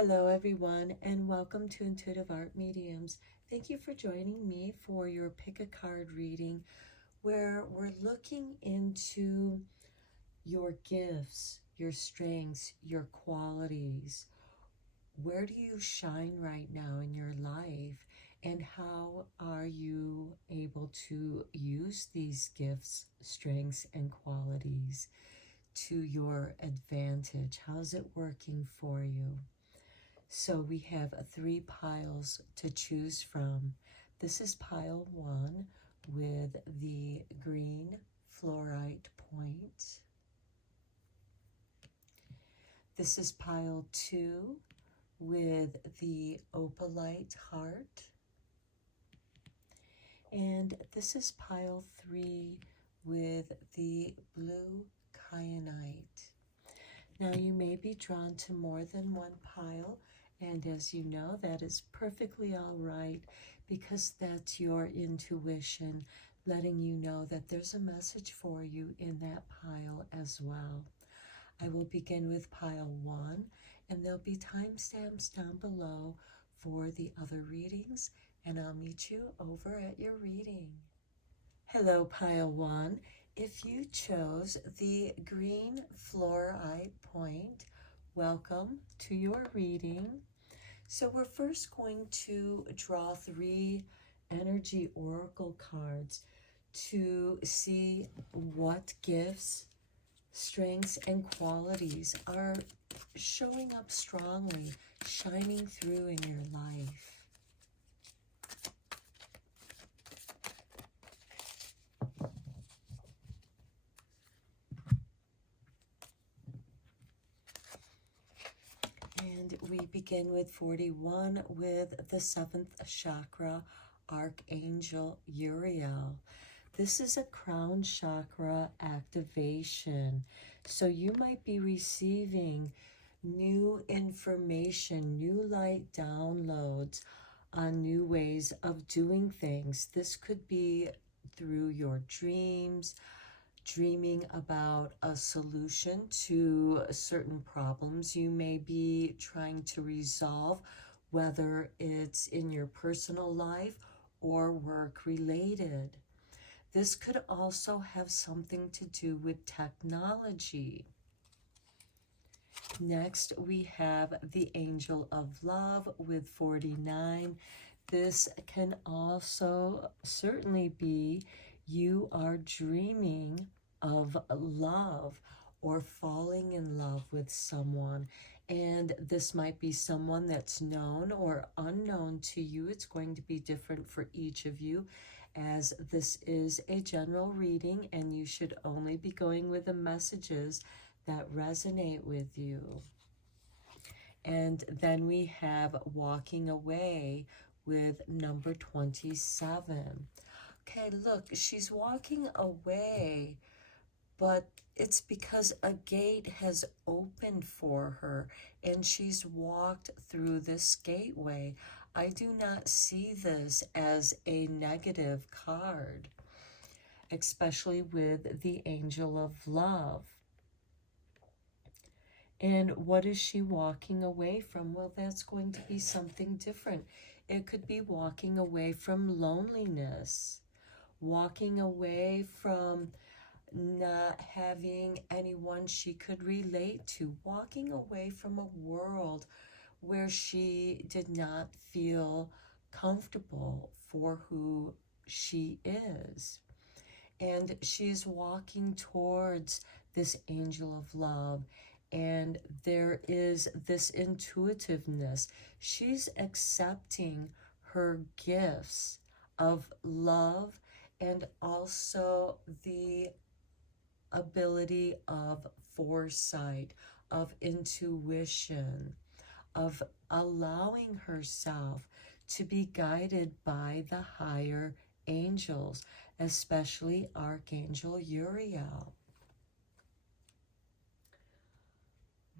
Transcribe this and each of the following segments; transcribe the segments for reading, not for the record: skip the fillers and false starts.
Hello everyone, and welcome to Intuitive Art Mediums. Thank you for joining me for your pick a card reading where we're looking into your gifts, your strengths, your qualities. Where do you shine right now in your life, and how are you able to use these gifts, strengths, and qualities to your advantage? How's it working for you? So we have 3 piles to choose from. This is pile 1 with the green fluorite point. This is pile 2 with the opalite heart. And this is pile 3 with the blue kyanite. Now you may be drawn to more than one pile, and as you know, that is perfectly all right, because that's your intuition letting you know that there's a message for you in that pile as well. I will begin with pile 1, and there'll be timestamps down below for the other readings, and I'll meet you over at your reading. Hello, pile 1. If you chose the green fluorite point, welcome to your reading. So we're first going to draw 3 energy oracle cards to see what gifts, strengths, and qualities are showing up strongly, shining through in your life. And we begin with 41 with the 7th chakra, Archangel Uriel. This is a crown chakra activation. So you might be receiving new information, new light downloads on new ways of doing things. This could be through your dreams, dreaming about a solution to certain problems you may be trying to resolve, whether it's in your personal life or work related. This could also have something to do with technology. Next, we have the Angel of Love with 49. This can also certainly be you are dreaming of love or falling in love with someone, and this might be someone that's known or unknown to you. It's going to be different for each of you, as this is a general reading and you should only be going with the messages that resonate with you. And then we have walking away with number 27. Okay, look, she's walking away, but it's because a gate has opened for her and she's walked through this gateway. I do not see this as a negative card, especially with the Angel of Love. And what is she walking away from? Well, that's going to be something different. It could be walking away from loneliness, walking away from not having anyone she could relate to, walking away from a world where she did not feel comfortable for who she is. And she's walking towards this Angel of Love, and there is this intuitiveness. She's accepting her gifts of love and also the ability of foresight, of intuition, of allowing herself to be guided by the higher angels, especially Archangel Uriel.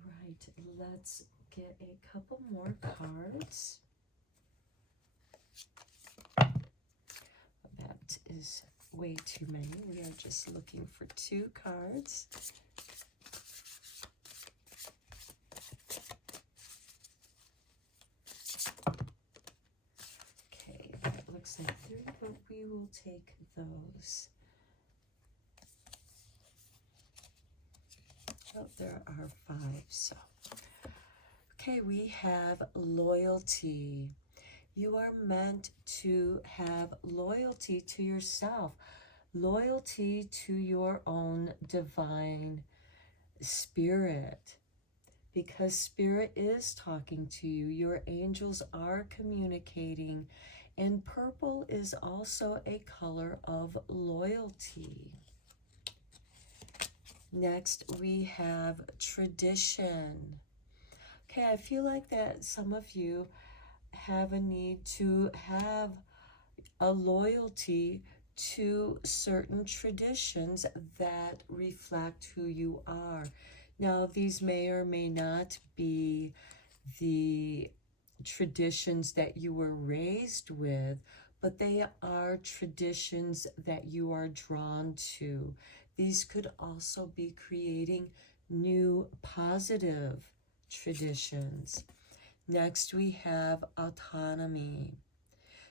Right, let's get a couple more cards. That is way too many. We are just looking for 2 cards. but we will take those. Oh, there are 5, so. Okay, we have loyalty. You are meant to have loyalty to yourself, loyalty to your own divine spirit, because spirit is talking to you. Your angels are communicating, and purple is also a color of loyalty. Next, we have tradition. Okay, I feel like that some of you have a need to have a loyalty to certain traditions that reflect who you are. Now, these may or may not be the traditions that you were raised with, but they are traditions that you are drawn to. These could also be creating new positive traditions. Next, we have autonomy.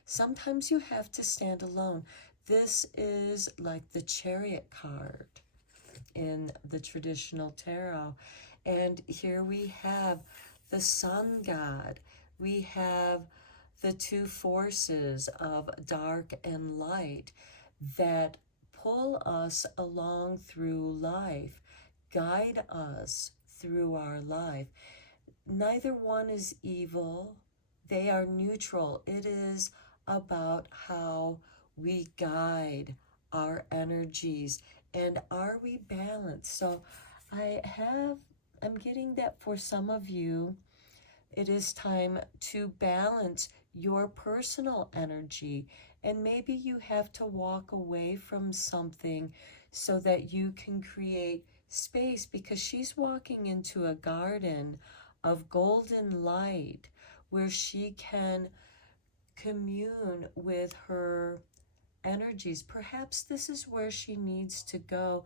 Sometimes you have to stand alone. This is like the Chariot card in the traditional tarot. And here we have the sun god. We have the 2 forces of dark and light that pull us along through life, guide us through our life. Neither one is evil. They are neutral. It is about how we guide our energies and are we balanced. So I'm getting that for some of you, it is time to balance your personal energy, and maybe you have to walk away from something so that you can create space, because she's walking into a garden of golden light where she can commune with her energies. Perhaps this is where she needs to go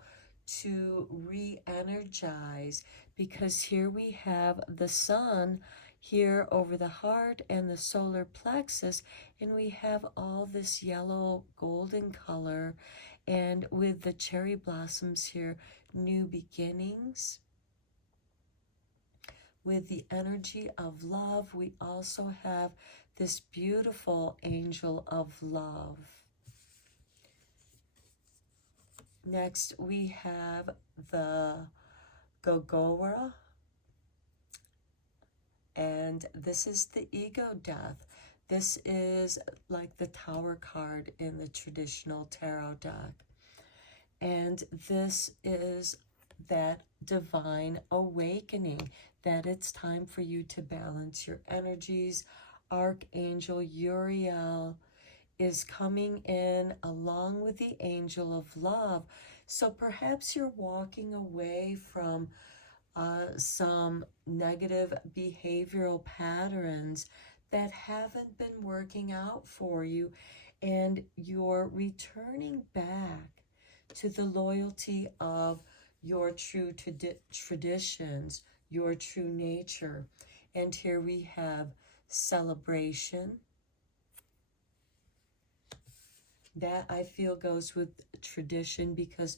to re-energize, because here we have the sun here over the heart and the solar plexus, and we have all this yellow golden color, and with the cherry blossoms here, new beginnings. With the energy of love, we also have this beautiful angel of love. Next, we have the Gogora, and this is the ego death. This is like the Tower card in the traditional tarot deck. And this is that divine awakening, that it's time for you to balance your energies. Archangel Uriel is coming in along with the angel of love. So perhaps you're walking away from some negative behavioral patterns that haven't been working out for you, and you're returning back to the loyalty of your true traditions, your true nature. And here we have celebration. That I feel goes with tradition, because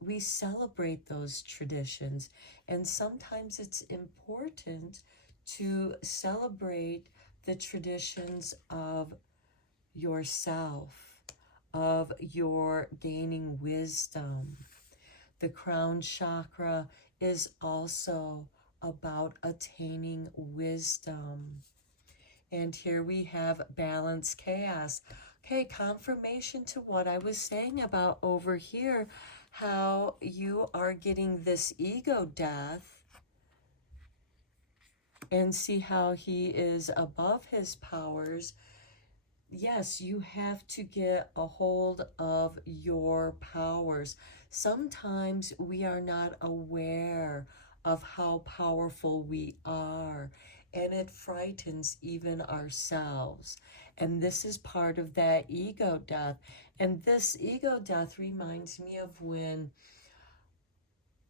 we celebrate those traditions. And sometimes it's important to celebrate the traditions of yourself, of your gaining wisdom. The crown chakra is also about attaining wisdom. And here we have balance, chaos. Okay, confirmation to what I was saying about over here, how you are getting this ego death, and see how he is above his powers. Yes, you have to get a hold of your powers. Sometimes we are not aware of how powerful we are, and it frightens even ourselves. And this is part of that ego death. And this ego death reminds me of when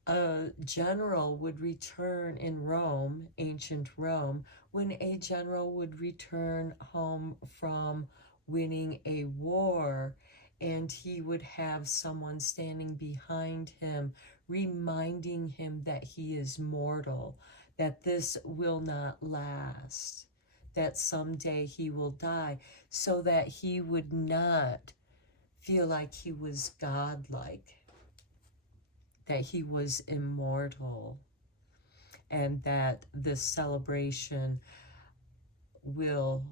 a general would return in Rome, ancient Rome, when a general would return home from winning a war, and he would have someone standing behind him, reminding him that he is mortal, that this will not last, that someday he will die, so that he would not feel like he was godlike, that he was immortal, and that this celebration will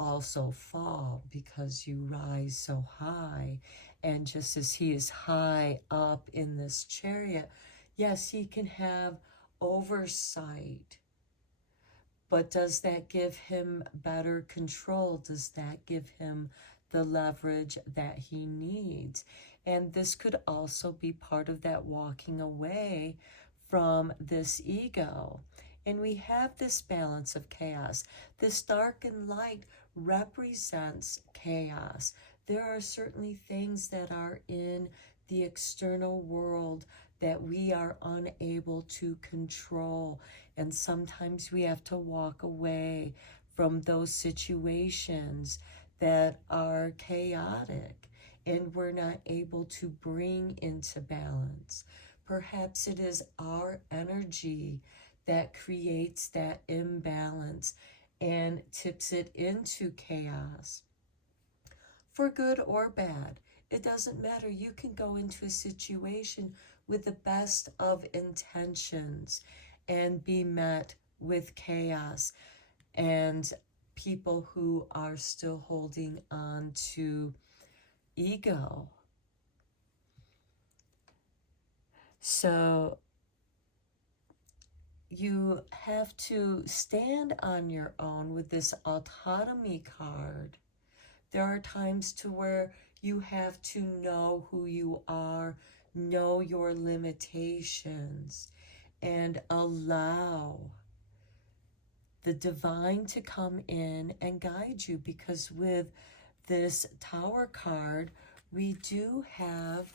also fall because you rise so high. And just as he is high up in this chariot, yes, he can have oversight, but does that give him better control? Does that give him the leverage that he needs? And this could also be part of that walking away from this ego. And we have this balance of chaos. This dark and light represents chaos. There are certainly things that are in the external world that we are unable to control. And sometimes we have to walk away from those situations that are chaotic and we're not able to bring into balance. Perhaps it is our energy that creates that imbalance and tips it into chaos. For good or bad, it doesn't matter. You can go into a situation with the best of intentions and be met with chaos and people who are still holding on to ego. So you have to stand on your own with this autonomy card. There are times to where you have to know who you are, know your limitations, and allow the divine to come in and guide you. Because with this Tower card, we do have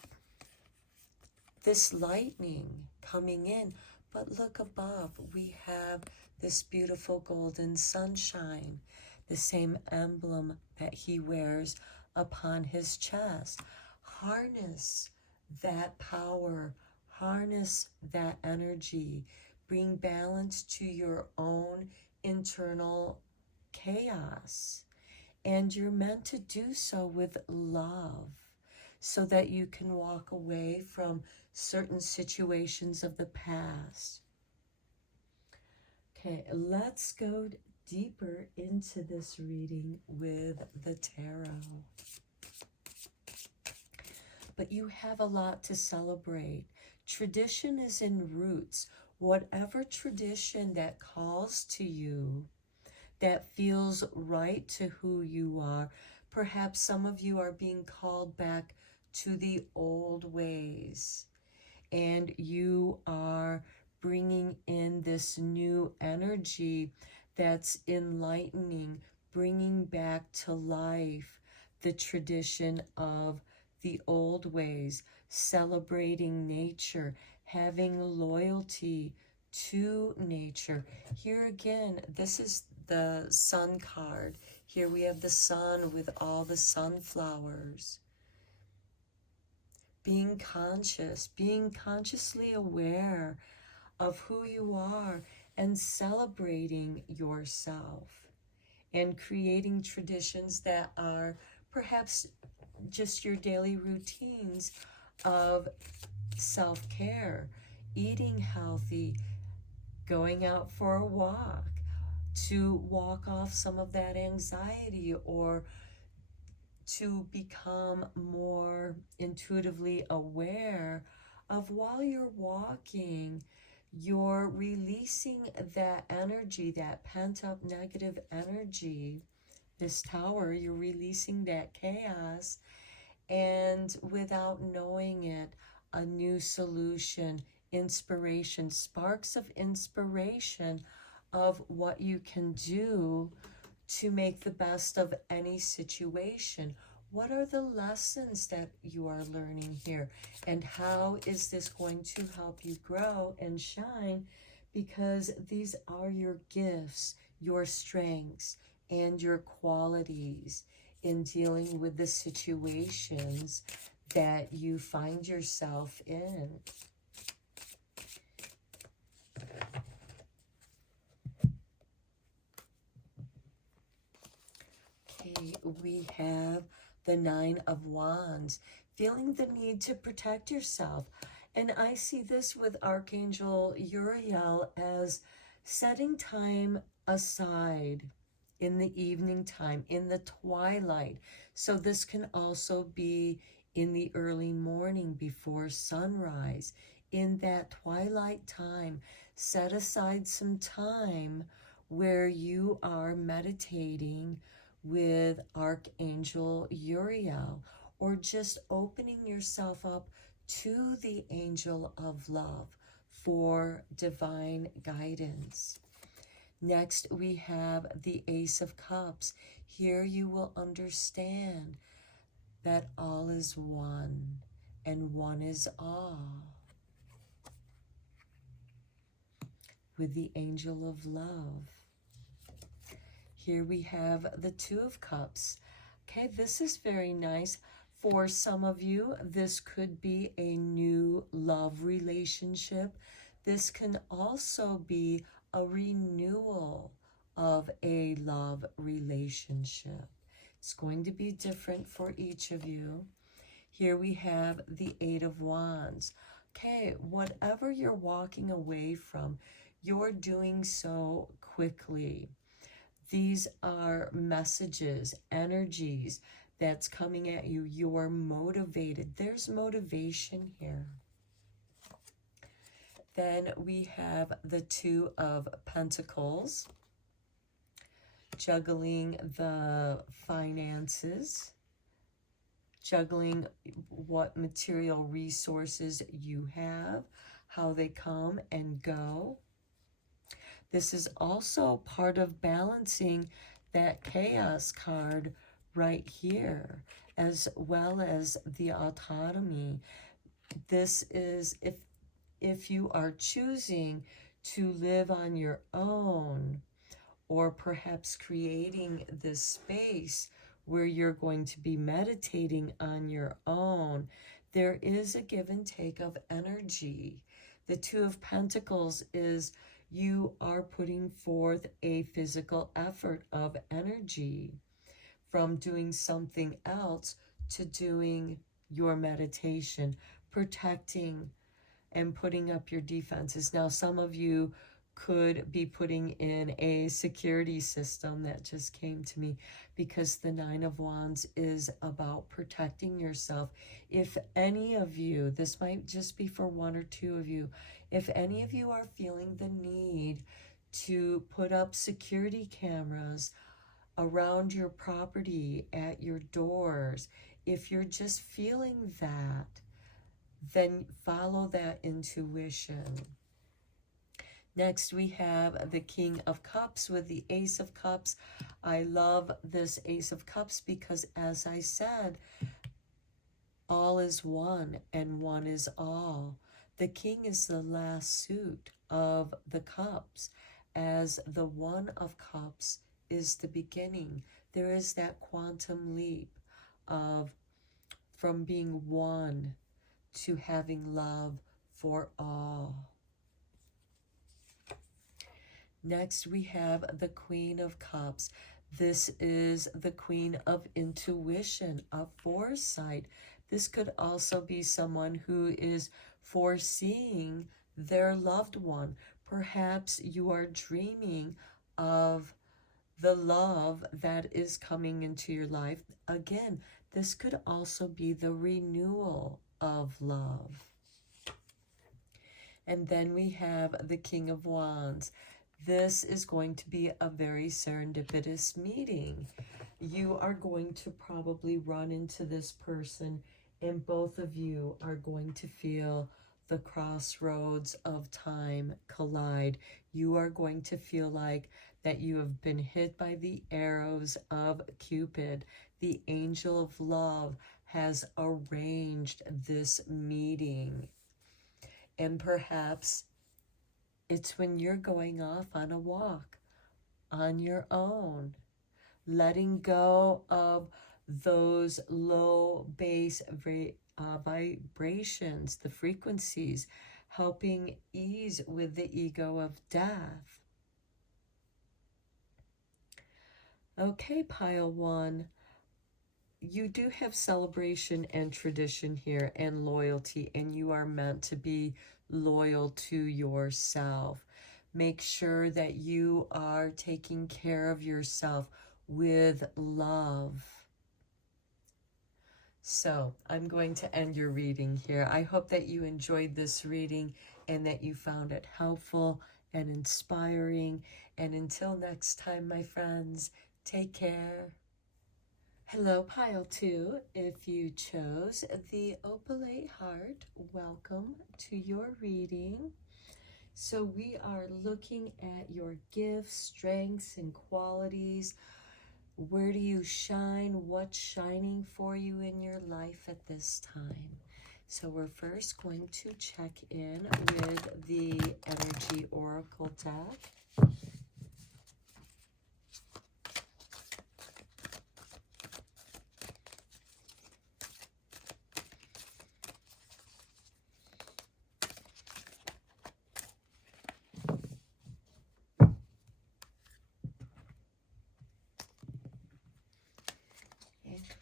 this lightning coming in. But look above, we have this beautiful golden sunshine, the same emblem that he wears upon his chest. Harness that power, harness that energy, bring balance to your own internal chaos. And you're meant to do so with love, so that you can walk away from certain situations of the past. Okay, let's go deeper into this reading with the tarot. But you have a lot to celebrate. Tradition is in roots. Whatever tradition that calls to you, that feels right to who you are. Perhaps some of you are being called back to the old ways, and you are bringing in this new energy that's enlightening, bringing back to life the tradition of the old ways, celebrating nature, having loyalty to nature. Here again, this is the sun card. Here we have the sun with all the sunflowers. Being conscious, being consciously aware of who you are and celebrating yourself and creating traditions that are perhaps just your daily routines of self-care, eating healthy, going out for a walk, to walk off some of that anxiety, or to become more intuitively aware of while you're walking, you're releasing that energy, that pent-up negative energy. This Tower, you're releasing that chaos, and without knowing it, a new solution, inspiration, sparks of inspiration of what you can do to make the best of any situation. What are the lessons that you are learning here? And how is this going to help you grow and shine? Because these are your gifts, your strengths, and your qualities. in dealing with the situations that you find yourself in. Okay, we have the Nine of Wands, feeling the need to protect yourself. And I see this with Archangel Uriel as setting time aside in the evening time, in the twilight. So this can also be in the early morning before sunrise. In that twilight time, set aside some time where you are meditating with Archangel Uriel, or just opening yourself up to the angel of love for divine guidance. Next, we have the Ace of Cups. Here you will understand that all is one and one is all. With the angel of love. Here we have the Two of Cups. Okay, this is very nice. For some of you, this could be a new love relationship. This can also be a renewal of a love relationship. It's going to be different for each of you. Here we have the Eight of Wands. Okay, whatever you're walking away from, you're doing so quickly. These are messages, energies that's coming at you. You are motivated. There's motivation here. Then we have the Two of Pentacles, juggling the finances, juggling what material resources you have, how they come and go. This is also part of balancing that Chaos card right here, as well as the autonomy. This is if you are choosing to live on your own, or perhaps creating this space where you're going to be meditating on your own, there is a give and take of energy. The Two of Pentacles is you are putting forth a physical effort of energy from doing something else to doing your meditation, protecting and putting up your defenses. Now, some of you could be putting in a security system. That just came to me, because the Nine of Wands is about protecting yourself. If any of you, this might just be for one or two of you, if any of you are feeling the need to put up security cameras around your property, at your doors, if you're just feeling that, then follow that intuition. Next, we have the King of Cups with the Ace of Cups. I love this Ace of Cups because, as I said, all is one and one is all. The King is the last suit of the cups, as the One of Cups is the beginning. There is that quantum leap of from being one to having love for all. Next, we have the Queen of Cups. This is the Queen of Intuition, of foresight. This could also be someone who is foreseeing their loved one. Perhaps you are dreaming of the love that is coming into your life. Again, this could also be the renewal of love. And then we have the King of Wands. This is going to be a very serendipitous meeting. You are going to probably run into this person, and both of you are going to feel the crossroads of time collide. You are going to feel like that you have been hit by the arrows of Cupid. The angel of love has arranged this meeting. And perhaps it's when you're going off on a walk on your own, letting go of those low bass vibrations, the frequencies, helping ease with the ego of death. Okay, pile 1. You do have celebration and tradition here and loyalty, and you are meant to be loyal to yourself. Make sure that you are taking care of yourself with love. So I'm going to end your reading here. I hope that you enjoyed this reading and that you found it helpful and inspiring. And until next time, my friends, take care. Hello, pile 2. If you chose the Opalite Heart, welcome to your reading. So we are looking at your gifts, strengths, and qualities. Where do you shine? What's shining for you in your life at this time? So we're first going to check in with the Energy Oracle deck.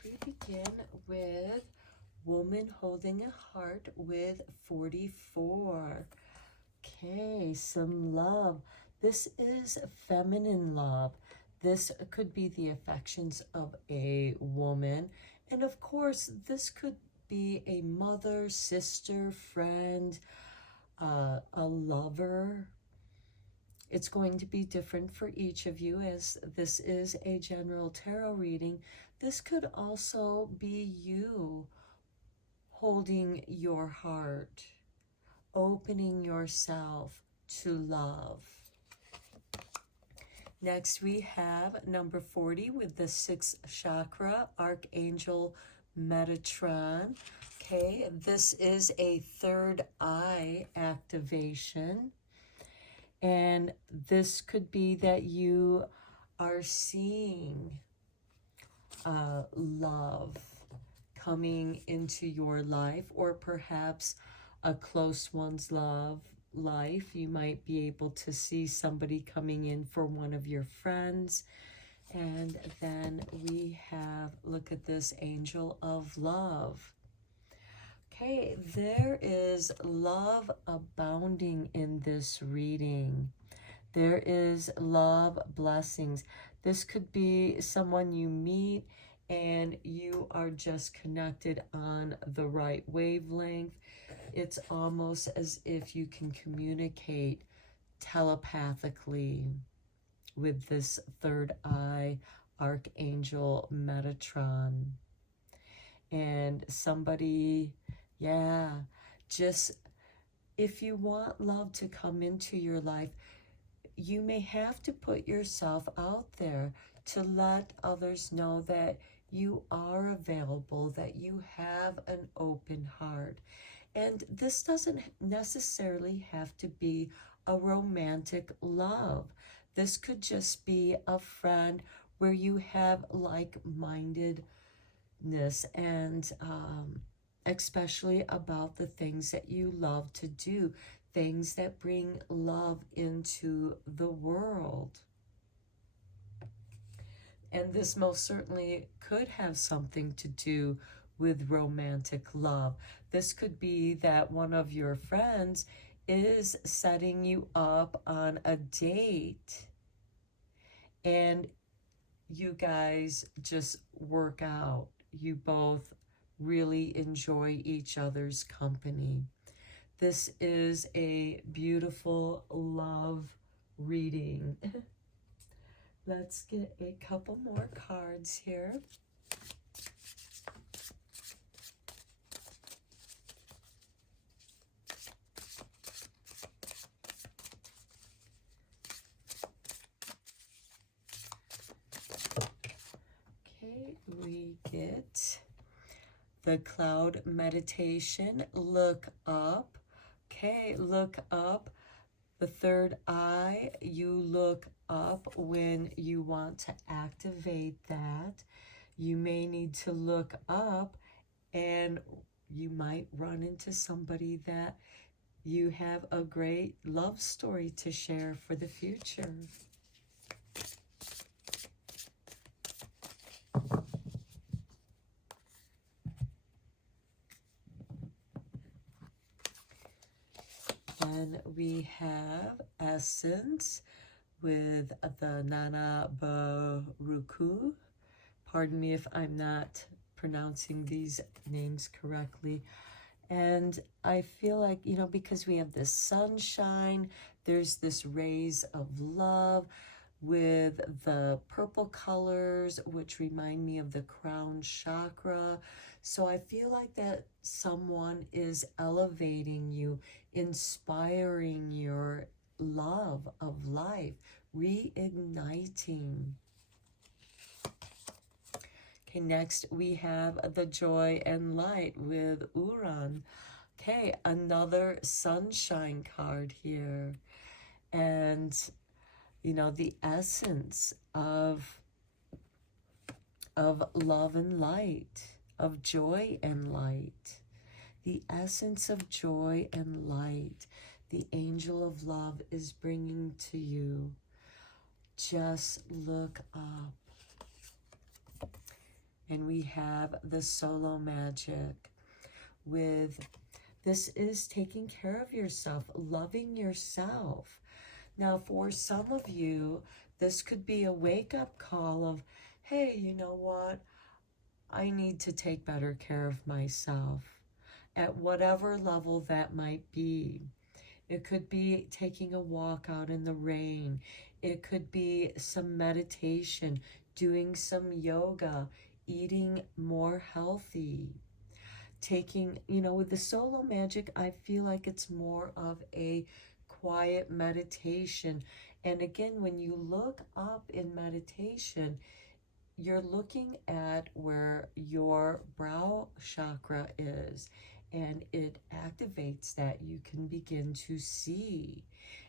We begin with Woman Holding a Heart with 44. Okay, some love. This is feminine love. This could be the affections of a woman. And of course, this could be a mother, sister, friend, a lover. It's going to be different for each of you, as this is a general tarot reading. This could also be you holding your heart, opening yourself to love. Next, we have number 40 with the 6th chakra, Archangel Metatron. Okay, this is a third eye activation. And this could be that you are seeing love coming into your life, or perhaps a close one's life. You might be able to see somebody coming in for one of your friends. And then we have, look at this, Angel of Love. Okay, there is love abounding in this reading. There is love blessings. This could be someone you meet and you are just connected on the right wavelength. It's almost as if you can communicate telepathically with this third eye, Archangel Metatron. And somebody, yeah, just if you want love to come into your life, you may have to put yourself out there to let others know that you are available, that you have an open heart. And this doesn't necessarily have to be a romantic love. This could just be a friend where you have like-mindedness, and especially about the things that you love to do, things that bring love into the world. And this most certainly could have something to do with romantic love. This could be that one of your friends is setting you up on a date and you guys just work out. You both really enjoy each other's company. This is a beautiful love reading. Let's get a couple more cards here. Okay, we get the Cloud Meditation, Look Up. Okay, look up. The third eye, you look up when you want to activate that. you may need to look up, and you might run into somebody that you have a great love story to share for the future. Then we have Essence with the Nana Baruku. Pardon me if I'm not pronouncing these names correctly. And I feel like, you know, because we have this sunshine, there's this rays of love with the purple colors, which remind me of the crown chakra. So I feel like that someone is elevating you, inspiring your love of life, reigniting. Okay, next we have the joy and light with Uran. Okay, another sunshine card here. And, you know, the essence of love and light, of joy and light. The essence of joy and light, the angel of love is bringing to you. Just look up. And we have the solo magic with, this is taking care of yourself, loving yourself. Now, for some of you, this could be a wake-up call of, hey, you know what? I need to take better care of myself at whatever level that might be. It could be taking a walk out in the rain. It could be some meditation, doing some yoga, eating more healthy. Taking, you know, with the solo magic, I feel like it's more of a quiet meditation. And again, when you look up in meditation, you're looking at where your brow chakra is, and it activates that. You can begin to see,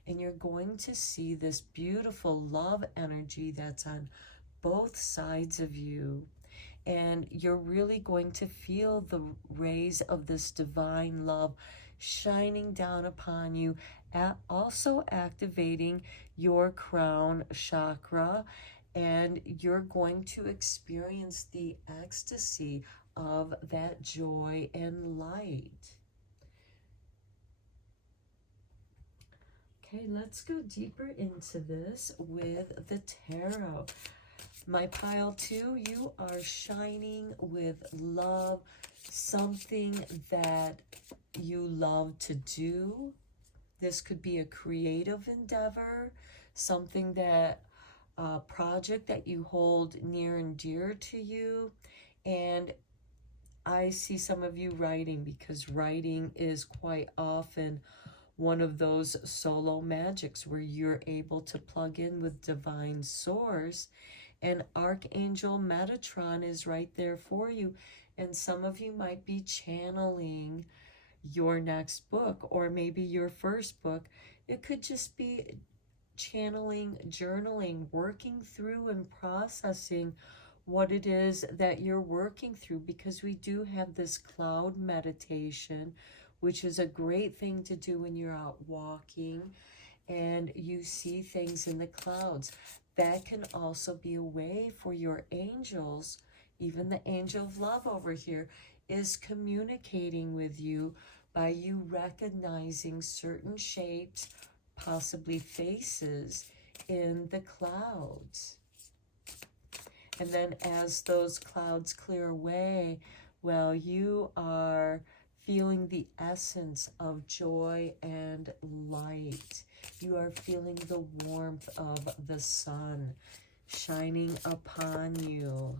and you're going to see this beautiful love energy that's on both sides of you. And you're really going to feel the rays of this divine love shining down upon you, also activating your crown chakra, and you're going to experience the ecstasy of that joy and light. Okay, let's go deeper into this with the tarot. My pile 2, you are shining with love, something that you love to do. This could be a creative endeavor, something that, a project that you hold near and dear to you. And I see some of you writing, because writing is quite often one of those solo magics where you're able to plug in with divine source, and Archangel Metatron is right there for you. And some of you might be channeling your next book, or maybe your first book. It could just be channeling, journaling, working through and processing what it is that you're working through, because we do have this cloud meditation, which is a great thing to do when you're out walking and you see things in the clouds. That can also be a way for your angels, even the angel of love over here, is communicating with you by you recognizing certain shapes, possibly faces, in the clouds. And then as those clouds clear away, well, you are feeling the essence of joy and light. You are feeling the warmth of the sun shining upon you.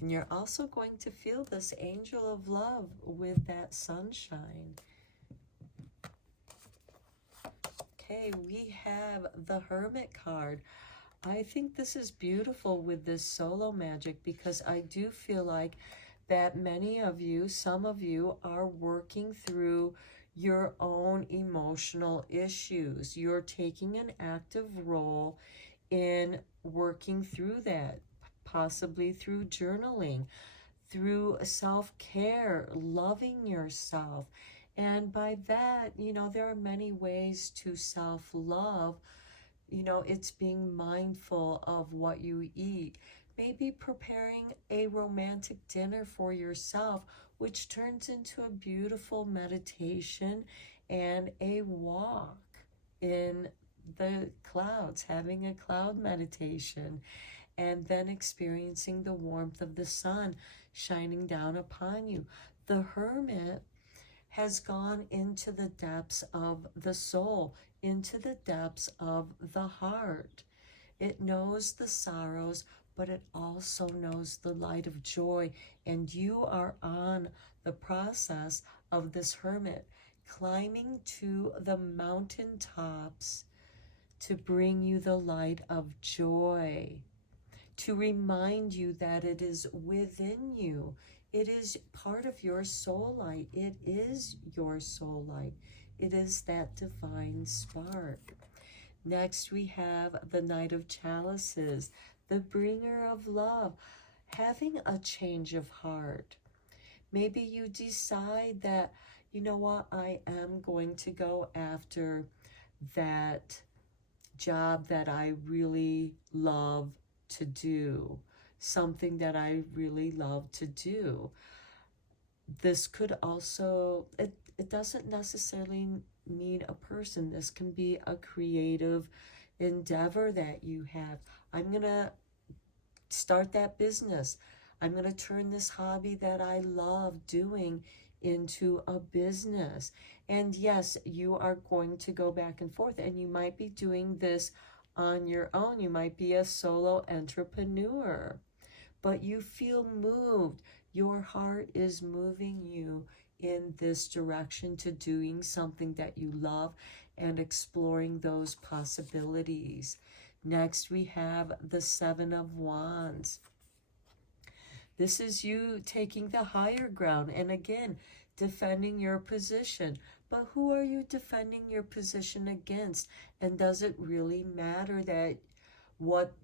And you're also going to feel this angel of love with that sunshine. Okay, we have the Hermit card. I think this is beautiful with this solo magic, because I do feel like that many of you, some of you, are working through your own emotional issues. You're taking an active role in working through that, possibly through journaling, through self-care, loving yourself. And by that, there are many ways to self-love. It's being mindful of what you eat. Maybe preparing a romantic dinner for yourself, which turns into a beautiful meditation and a walk in the clouds, having a cloud meditation, and then experiencing the warmth of the sun shining down upon you. The hermit has gone into the depths of the soul, into the depths of the heart. It knows the sorrows, but it also knows the light of joy. And you are on the process of this hermit climbing to the mountaintops to bring you the light of joy, to remind you that it is within you. It is part of your soul light. It is your soul light. It is that divine spark. Next, we have the Knight of Chalices, the bringer of love, having a change of heart. Maybe you decide that, you know what, I am going to go after that job that I really love to do, something that I really love to do. This could also, it doesn't necessarily mean a person. This can be a creative endeavor that you have. I'm going to start that business. I'm going to turn this hobby that I love doing into a business. And yes, you are going to go back and forth, and you might be doing this on your own. You might be a solo entrepreneur, but you feel moved. Your heart is moving you in this direction to doing something that you love and exploring those possibilities. Next, we have the Seven of Wands. This is you taking the higher ground and again, defending your position. But who are you defending your position against? And does it really matter that what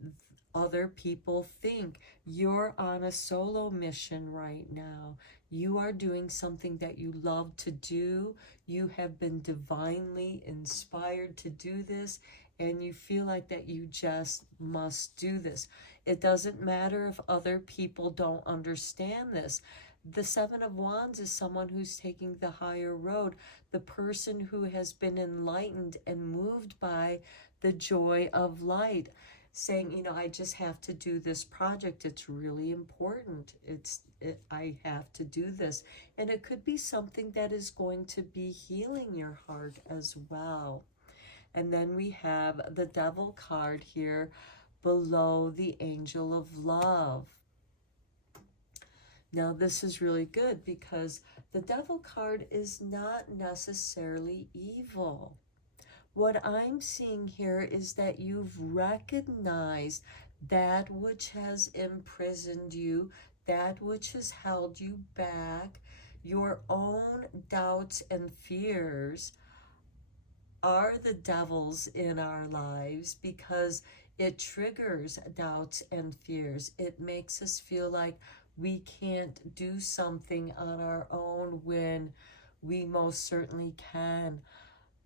other people think? You're on a solo mission right now. You are doing something that you love to do. You have been divinely inspired to do this, and you feel like that you just must do this. It doesn't matter if other people don't understand this. The Seven of Wands is someone who's taking the higher road, the person who has been enlightened and moved by the joy of light, saying, I just have to do this project. It's really important. I have to do this. And it could be something that is going to be healing your heart as well. And then we have the Devil card here below the Angel of Love. Now this is really good because the Devil card is not necessarily evil. What I'm seeing here is that you've recognized that which has imprisoned you, that which has held you back, your own doubts and fears are the devils in our lives because it triggers doubts and fears. It makes us feel like we can't do something on our own when we most certainly can.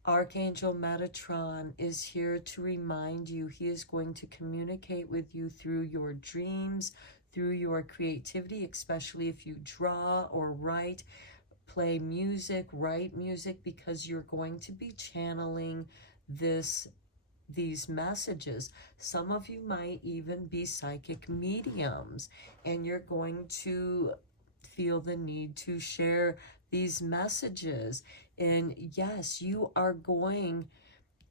Archangel Metatron is here to remind you. He is going to communicate with you through your dreams, through your creativity, especially if you draw or write, play music, write music, because you're going to be channeling these messages. Some of you might even be psychic mediums, and you're going to feel the need to share these messages. And yes, you are going,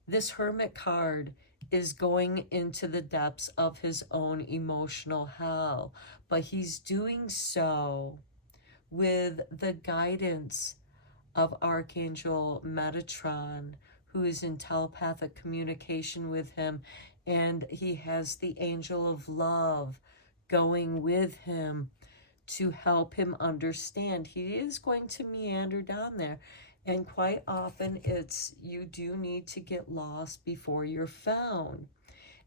this Hermit card is going into the depths of his own emotional hell, but he's doing so with the guidance of Archangel Metatron, who is in telepathic communication with him, and he has the Angel of Love going with him to help him understand. He is going to meander down there, and quite often it's you do need to get lost before you're found.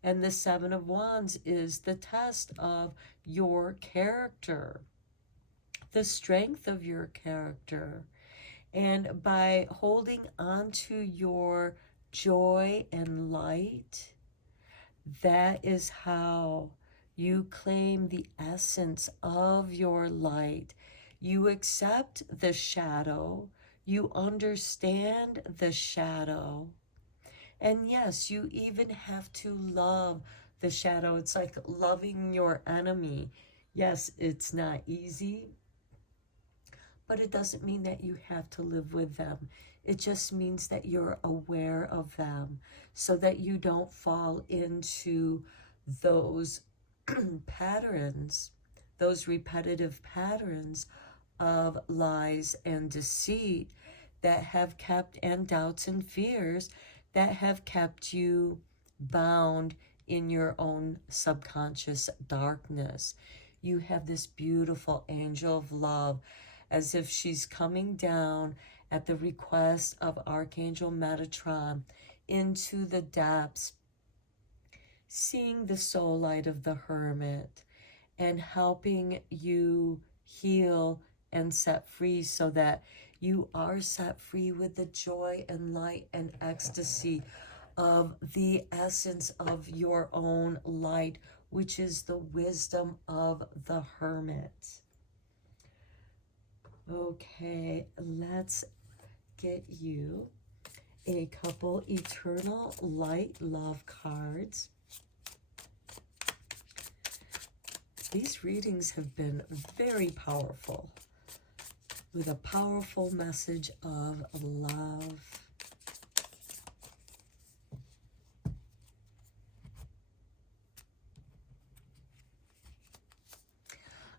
And the Seven of Wands is the test of your character, the strength of your character. And by holding on to your joy and light, that is how you claim the essence of your light. You accept the shadow. You understand the shadow. And yes, you even have to love the shadow. It's like loving your enemy. Yes, it's not easy, but it doesn't mean that you have to live with them. It just means that you're aware of them so that you don't fall into those patterns, those repetitive patterns of lies and deceit that have kept, and doubts and fears that have kept you bound in your own subconscious darkness. You have this beautiful angel of love, as if she's coming down at the request of Archangel Metatron into the depths, seeing the soul light of the hermit and helping you heal and set free, so that you are set free with the joy and light and ecstasy of the essence of your own light, which is the wisdom of the hermit. Okay, let's get you a couple eternal light love cards. These readings have been very powerful, with a powerful message of love.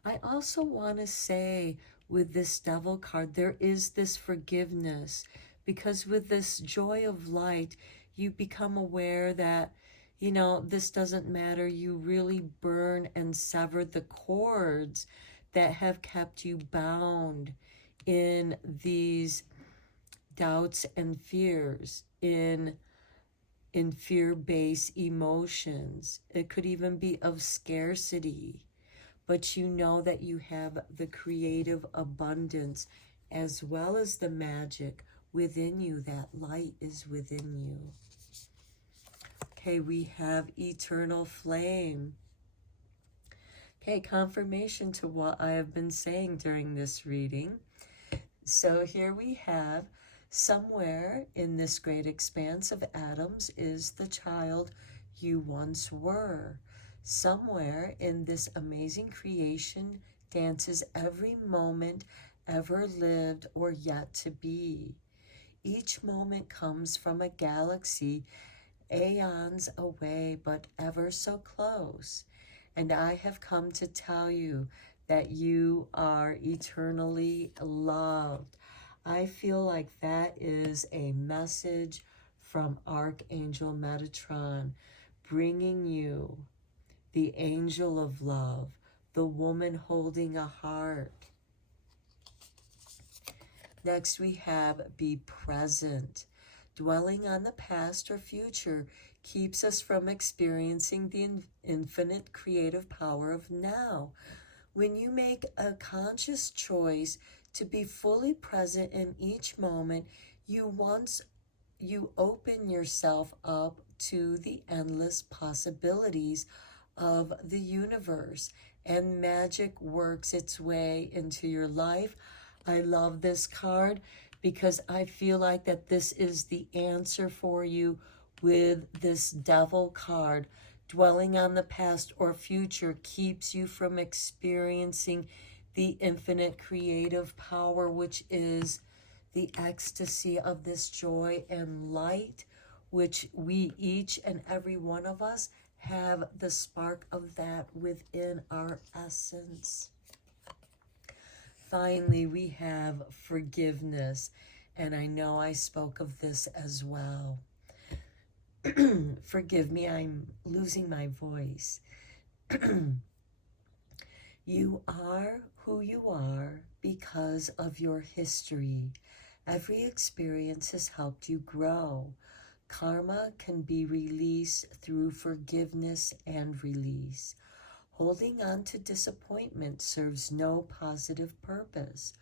I also want to say, with this Devil card, there is this forgiveness, because with this joy of light, you become aware that, you know, this doesn't matter. You really burn and sever the cords that have kept you bound in these doubts and fears, in fear-based emotions. It could even be of scarcity. But you know that you have the creative abundance as well as the magic within you. That light is within you. Okay, we have eternal flame. Okay, confirmation to what I have been saying during this reading. So here we have, somewhere in this great expanse of atoms is the child you once were. Somewhere in this amazing creation dances every moment ever lived or yet to be. Each moment comes from a galaxy aeons away, but ever so close. And I have come to tell you that you are eternally loved. I feel like that is a message from Archangel Metatron, bringing you the angel of love, the woman holding a heart. Next we have be present. Dwelling on the past or future keeps us from experiencing the infinite creative power of now. When you make a conscious choice to be fully present in each moment, you open yourself up to the endless possibilities of the universe, and magic works its way into your life. I love this card because I feel like that this is the answer for you with this Devil card. Dwelling on the past or future keeps you from experiencing the infinite creative power, which is the ecstasy of this joy and light, which we, each and every one of us, have the spark of that within our essence. Finally, we have forgiveness, and I know I spoke of this as well. Forgive me, I'm losing my voice. You are who you are because of your history. Every experience has helped you grow. Karma can be released through forgiveness and release. Holding on to disappointment serves no positive purpose.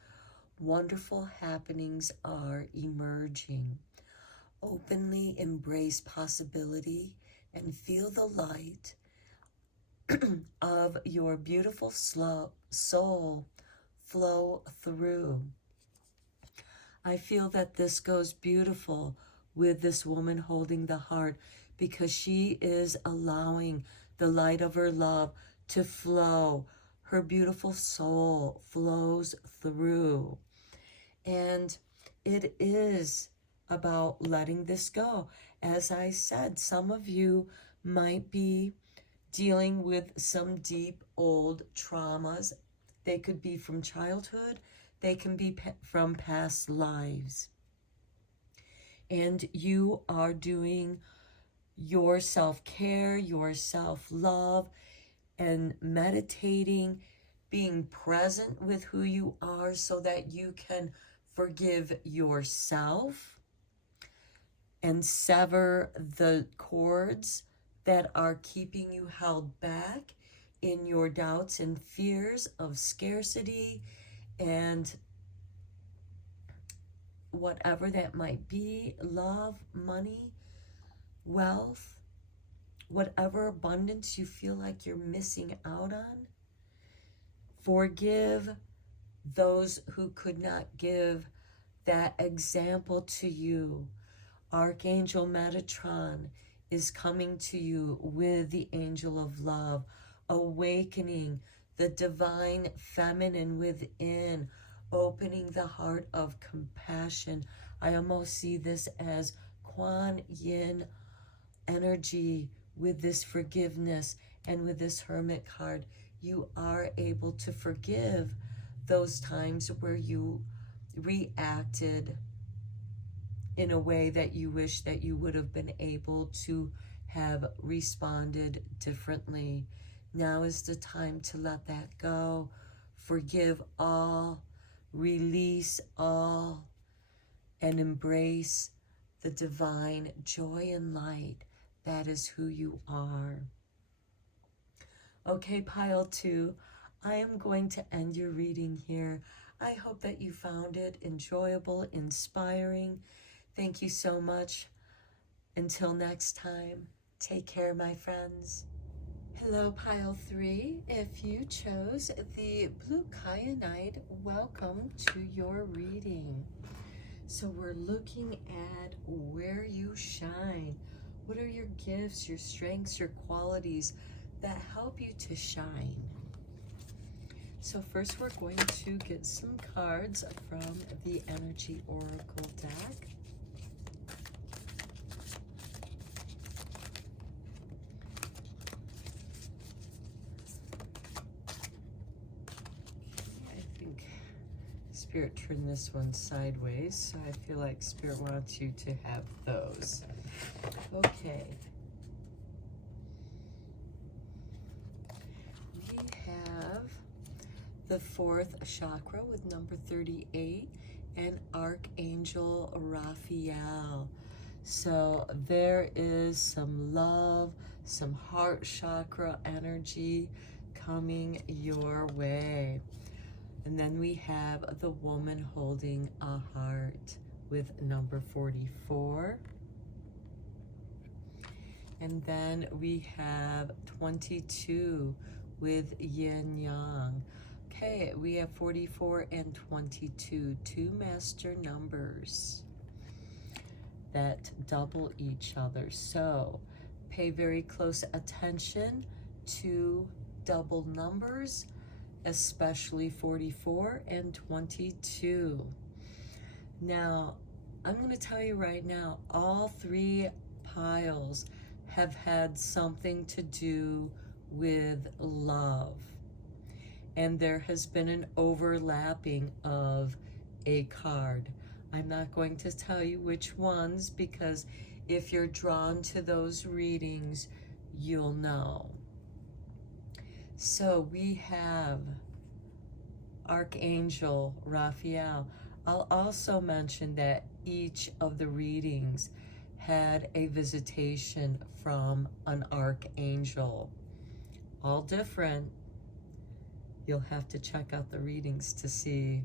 Wonderful happenings are emerging. Openly embrace possibility and feel the light of your beautiful soul flow through. I feel that this goes beautiful with this woman holding the heart, because she is allowing the light of her love to flow. Her beautiful soul flows through. And it is about letting this go. As I said, some of you might be dealing with some deep old traumas. They could be from childhood. They can be from past lives. And you are doing your self-care, your self-love, and meditating, being present with who you are so that you can forgive yourself and sever the cords that are keeping you held back in your doubts and fears of scarcity and whatever that might be, love, money, wealth, whatever abundance you feel like you're missing out on. Forgive those who could not give that example to you. Archangel Metatron is coming to you with the angel of love, awakening the divine feminine within, opening the heart of compassion. I almost see this as Kuan Yin energy with this forgiveness, and with this Hermit card, you are able to forgive those times where you reacted in a way that you wish that you would have been able to have responded differently. Now is the time to let that go. Forgive all, release all, and embrace the divine joy and light. That is who you are. Okay, pile 2, I am going to end your reading here. I hope that you found it enjoyable, inspiring. Thank you so much. Until next time, take care, my friends. Hello, pile 3. If you chose the blue kyanite, welcome to your reading. So we're looking at where you shine. What are your gifts, your strengths, your qualities that help you to shine? So first we're going to get some cards from the Energy Oracle deck. I think Spirit turned this one sideways, so I feel like Spirit wants you to have those. Okay. We have the 4th chakra with number 38 and Archangel Raphael. So there is some love, some heart chakra energy coming your way. And then we have the woman holding a heart with number 44. And then we have 22 with yin yang. Okay, we have 44 and 22, 2 master numbers that double each other. So pay very close attention to double numbers, especially 44 and 22. Now, I'm going to tell you right now, all 3 piles have had something to do with love. And there has been an overlapping of a card. I'm not going to tell you which ones, because if you're drawn to those readings, you'll know. So we have Archangel Raphael. I'll also mention that each of the readings had a visitation from an archangel. All different. You'll have to check out the readings to see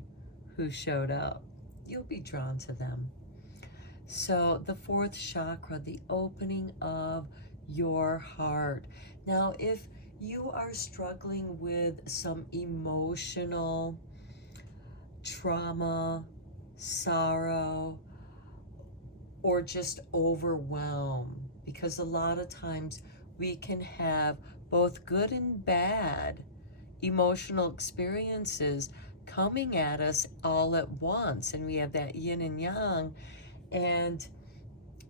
who showed up. You'll be drawn to them. So the fourth chakra, the opening of your heart. Now, if you are struggling with some emotional trauma, sorrow, or just overwhelm, because a lot of times we can have both good and bad emotional experiences coming at us all at once, and we have that yin and yang, and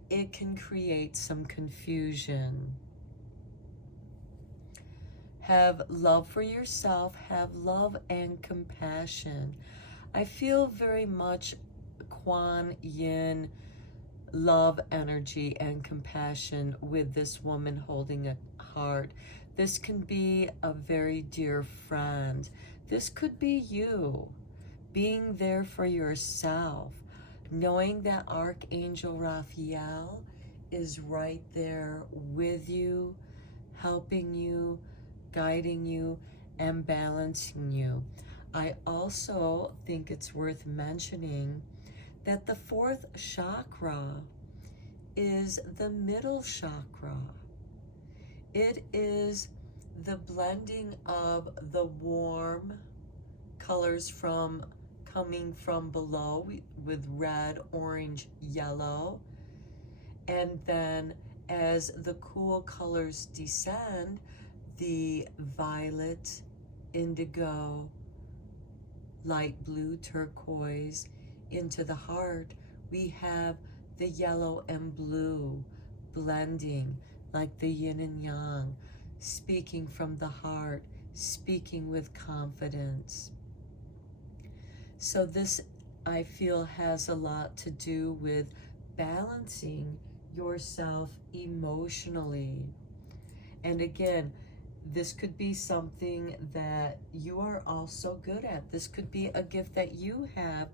it can create some confusion. Have love for yourself, have love and compassion. I feel very much Kuan Yin love energy and compassion with this woman holding a heart. This can be a very dear friend. This could be you being there for yourself, knowing that Archangel Raphael is right there with you, helping you, guiding you, and balancing you. I also think it's worth mentioning that the fourth chakra is the middle chakra. It is the blending of the warm colors coming from below with red, orange, yellow. And then as the cool colors descend, the violet, indigo, light blue, turquoise, into the heart, we have the yellow and blue blending like the yin and yang, speaking from the heart, speaking with confidence. So this, I feel, has a lot to do with balancing yourself emotionally. And again, this could be something that you are also good at. This could be a gift that you have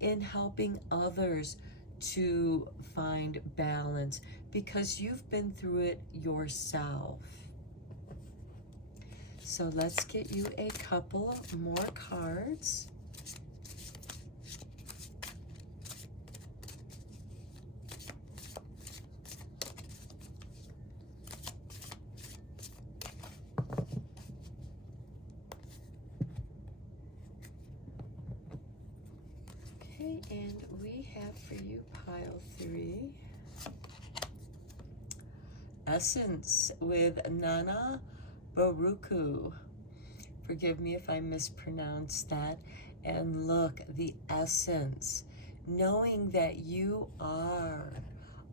in helping others to find balance because you've been through it yourself. So let's get you a couple more cards. Okay, and we have for you pile 3. Essence with Nana Baruku. Forgive me if I mispronounce that. And look, the essence, knowing that you are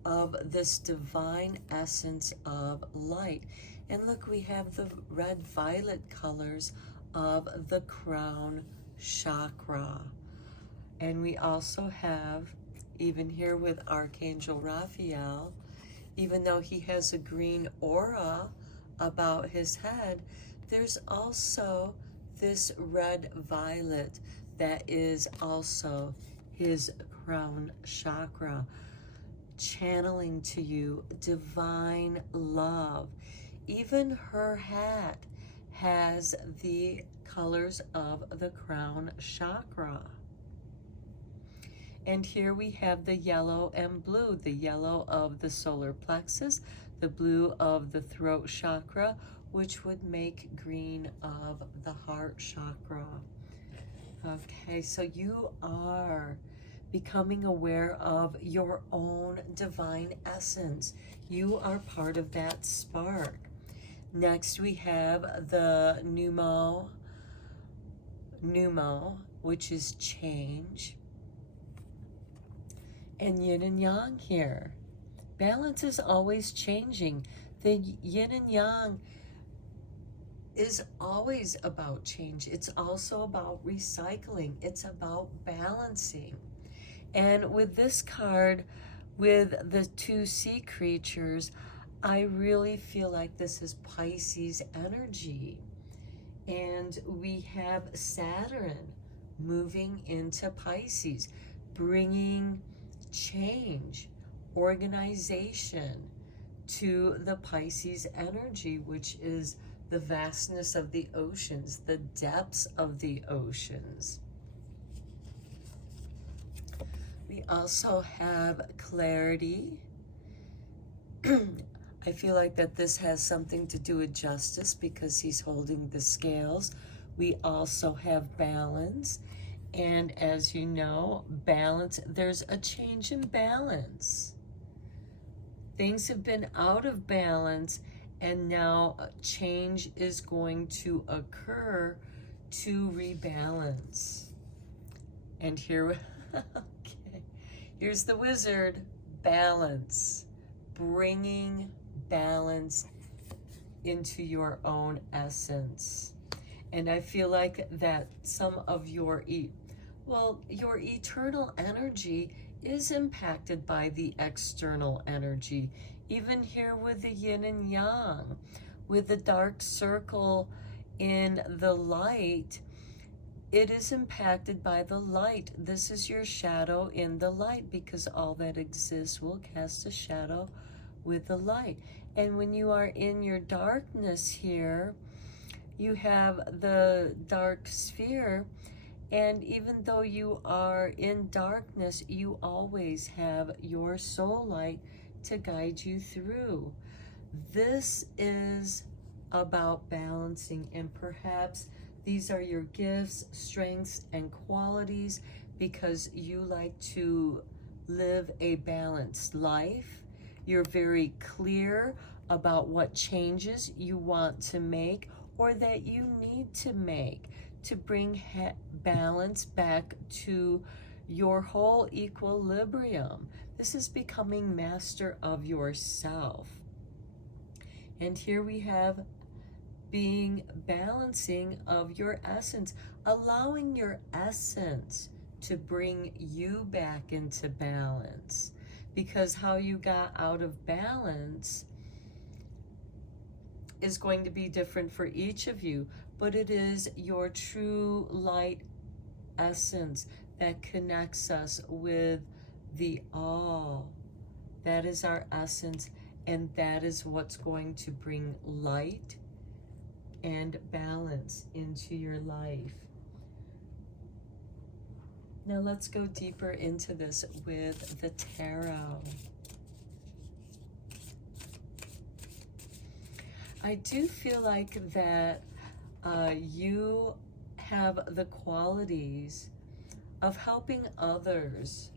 of this divine essence of light. And look, we have the red-violet colors of the crown chakra. And we also have, even here with Archangel Raphael, even though he has a green aura about his head, there's also this red-violet that is also his crown chakra, channeling to you divine love. Even her hat has the colors of the crown chakra. And here we have the yellow and blue, the yellow of the solar plexus, the blue of the throat chakra, which would make green of the heart chakra. Okay, so you are becoming aware of your own divine essence. You are part of that spark. Next, we have the pneumo, which is change. And yin and yang here. Balance is always changing. The yin and yang is always about change. It's also about recycling. It's about balancing. And with this card, with the 2 sea creatures, I really feel like this is Pisces energy. And we have Saturn moving into Pisces, bringing change, organization to the Pisces energy, which is the vastness of the oceans, the depths of the oceans. We also have clarity. I feel like that this has something to do with justice because he's holding the scales. We also have balance. And as you know, balance, there's a change in balance. Things have been out of balance, and now a change is going to occur to rebalance. And here, okay, here's the wizard, balance, bringing balance into your own essence. And I feel like that some of your eternal energy is impacted by the external energy. Even here with the yin and yang, with the dark circle in the light, it is impacted by the light. This is your shadow in the light, because all that exists will cast a shadow with the light. And when you are in your darkness here, you have the dark sphere, and even though you are in darkness, you always have your soul light to guide you through. This is about balancing, and perhaps these are your gifts, strengths, and qualities because you like to live a balanced life. You're very clear about what changes you want to make or that you need to make to bring balance back to your whole equilibrium. This is becoming master of yourself. And here we have being balancing of your essence, allowing your essence to bring you back into balance. Because how you got out of balance is going to be different for each of you, but it is your true light essence that connects us with the all. That is our essence, and that is what's going to bring light and balance into your life. Now let's go deeper into this with the tarot. I do feel like that you have the qualities of helping others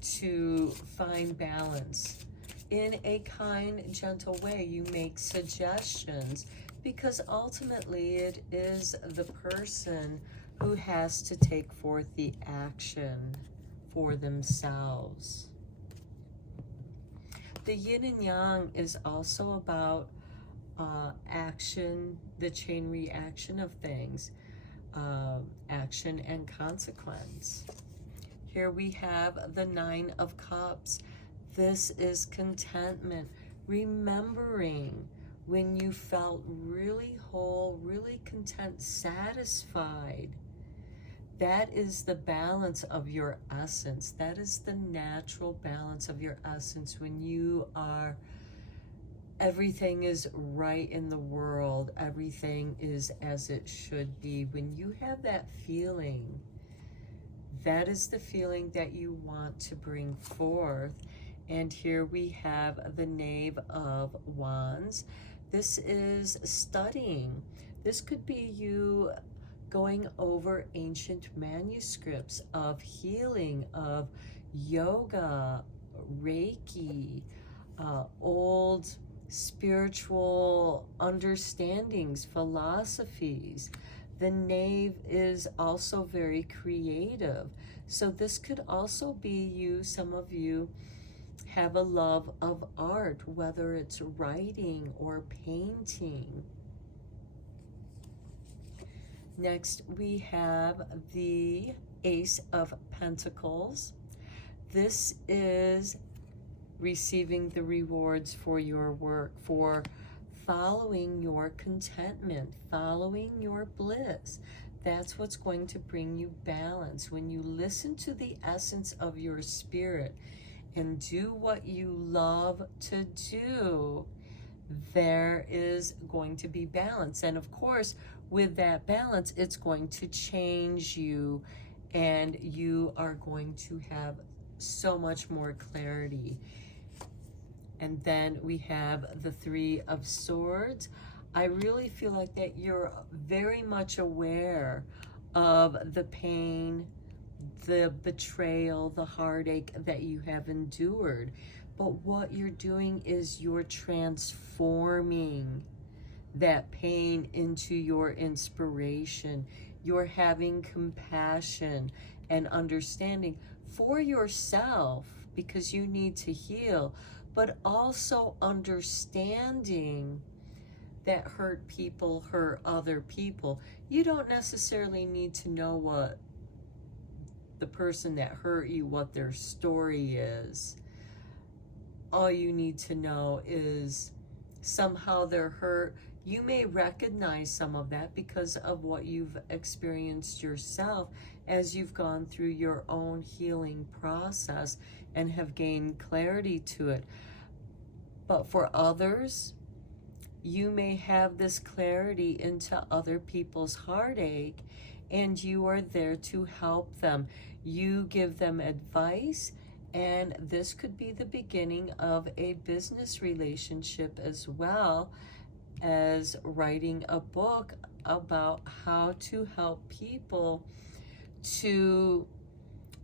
to find balance in a kind, gentle way. You make suggestions because ultimately it is the person who has to take forth the action for themselves. The yin and yang is also about action, the chain reaction of things, action and consequence. Here we have the Nine of Cups. This is contentment, remembering when you felt really whole, really content, satisfied. That is the balance of your essence. That is the natural balance of your essence when you are, everything is right in the world. Everything is as it should be. When you have that feeling, that is the feeling that you want to bring forth. And here we have the Knave of Wands. This is studying. This could be you going over ancient manuscripts of healing, of yoga, Reiki, old spiritual understandings, philosophies. The Knave is also very creative. So this could also be you, some of you have a love of art, whether it's writing or painting. Next, we have the Ace of Pentacles. This is receiving the rewards for your work, for following your contentment, following your bliss. That's what's going to bring you balance. When you listen to the essence of your spirit and do what you love to do, there is going to be balance. And of course, with that balance, it's going to change you, and you are going to have so much more clarity. And then we have the Three of Swords. I really feel like that you're very much aware of the pain, the betrayal, the heartache that you have endured. But what you're doing is you're transforming that pain into your inspiration. You're having compassion and understanding for yourself because you need to heal, but also understanding that hurt people hurt other people. You don't necessarily need to know what the person that hurt you, what their story is. All you need to know is somehow they're hurt. You may recognize some of that because of what you've experienced yourself as you've gone through your own healing process and have gained clarity to it. But for others, you may have this clarity into other people's heartache, and you are there to help them. You give them advice, and this could be the beginning of a business relationship as well as writing a book about how to help people to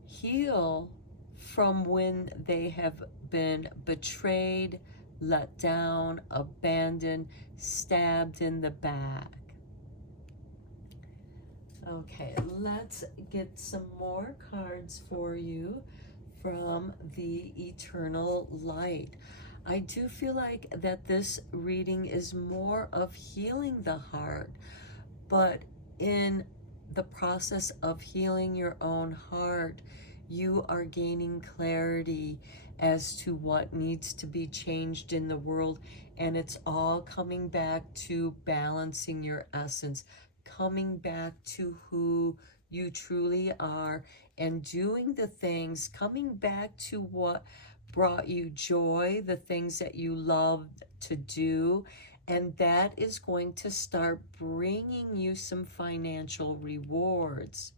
heal from when they have been betrayed, let down, abandoned, stabbed in the back. Okay, let's get some more cards for you from the Eternal Light. I do feel like that this reading is more of healing the heart, but in the process of healing your own heart, you are gaining clarity as to what needs to be changed in the world, and it's all coming back to balancing your essence, coming back to who you truly are, and doing the things, coming back to what brought you joy, the things that you love to do, and that is going to start bringing you some financial rewards.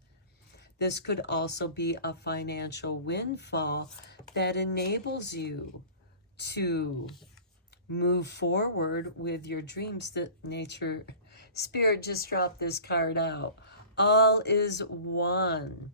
This could also be a financial windfall that enables you to move forward with your dreams. That nature, Spirit just dropped this card out. All is one.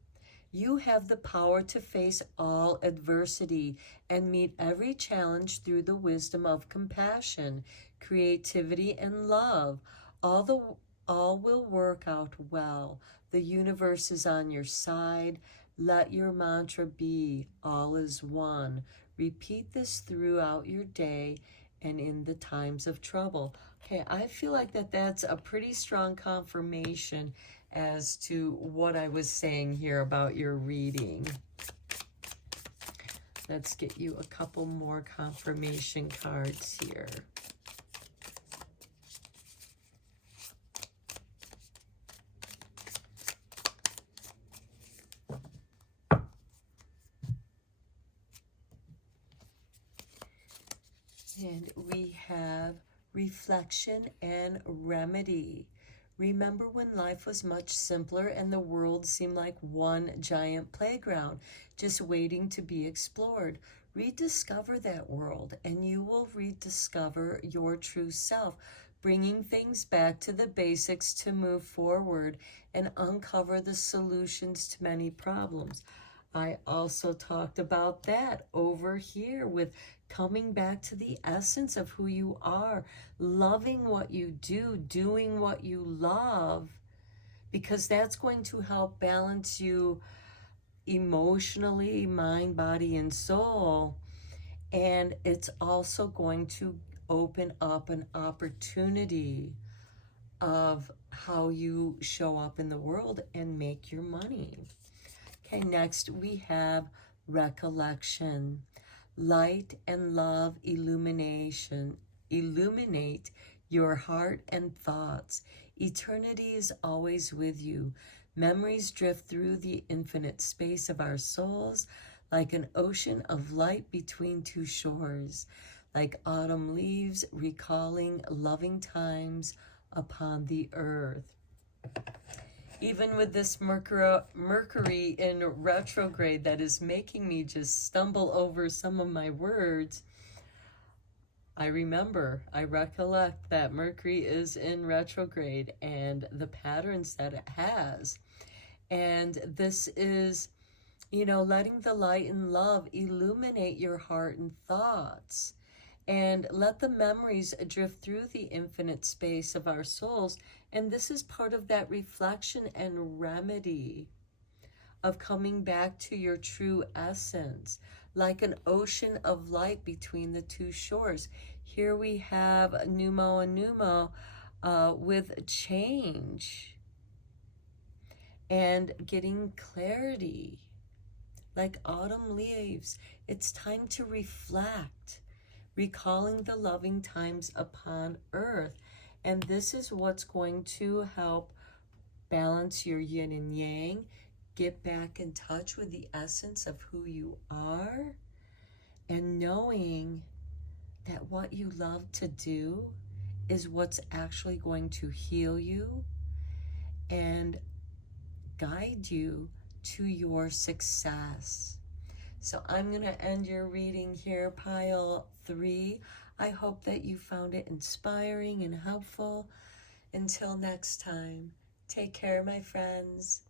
You have the power to face all adversity and meet every challenge through the wisdom of compassion, creativity, and love. All will work out well. The universe is on your side. Let your mantra be, all is one. Repeat this throughout your day and in the times of trouble. Okay, I feel like that's a pretty strong confirmation as to what I was saying here about your reading. Let's get you a couple more confirmation cards here. And we have reflection and remedy. Remember when life was much simpler and the world seemed like one giant playground, just waiting to be explored. Rediscover that world, and you will rediscover your true self, bringing things back to the basics to move forward and uncover the solutions to many problems. I also talked about that over here with coming back to the essence of who you are, loving what you do, doing what you love, because that's going to help balance you emotionally, mind, body, and soul. And it's also going to open up an opportunity of how you show up in the world and make your money. Okay, next we have recollection. Light and love illuminate your heart and thoughts. Eternity is always with you. Memories drift through the infinite space of our souls like an ocean of light between two shores, like autumn leaves recalling loving times upon the earth. Even with this Mercury in retrograde that is making me just stumble over some of my words, I recollect that Mercury is in retrograde and the patterns that it has. And this is, letting the light and love illuminate your heart and thoughts. And let the memories drift through the infinite space of our souls. And this is part of that reflection and remedy of coming back to your true essence, like an ocean of light between the two shores. Here we have Numo and Numo with change and getting clarity, like autumn leaves. It's time to reflect, recalling the loving times upon earth. And this is what's going to help balance your yin and yang, get back in touch with the essence of who you are, and knowing that what you love to do is what's actually going to heal you and guide you to your success. So I'm going to end your reading here, pile 3. I hope that you found it inspiring and helpful. Until next time, take care, my friends.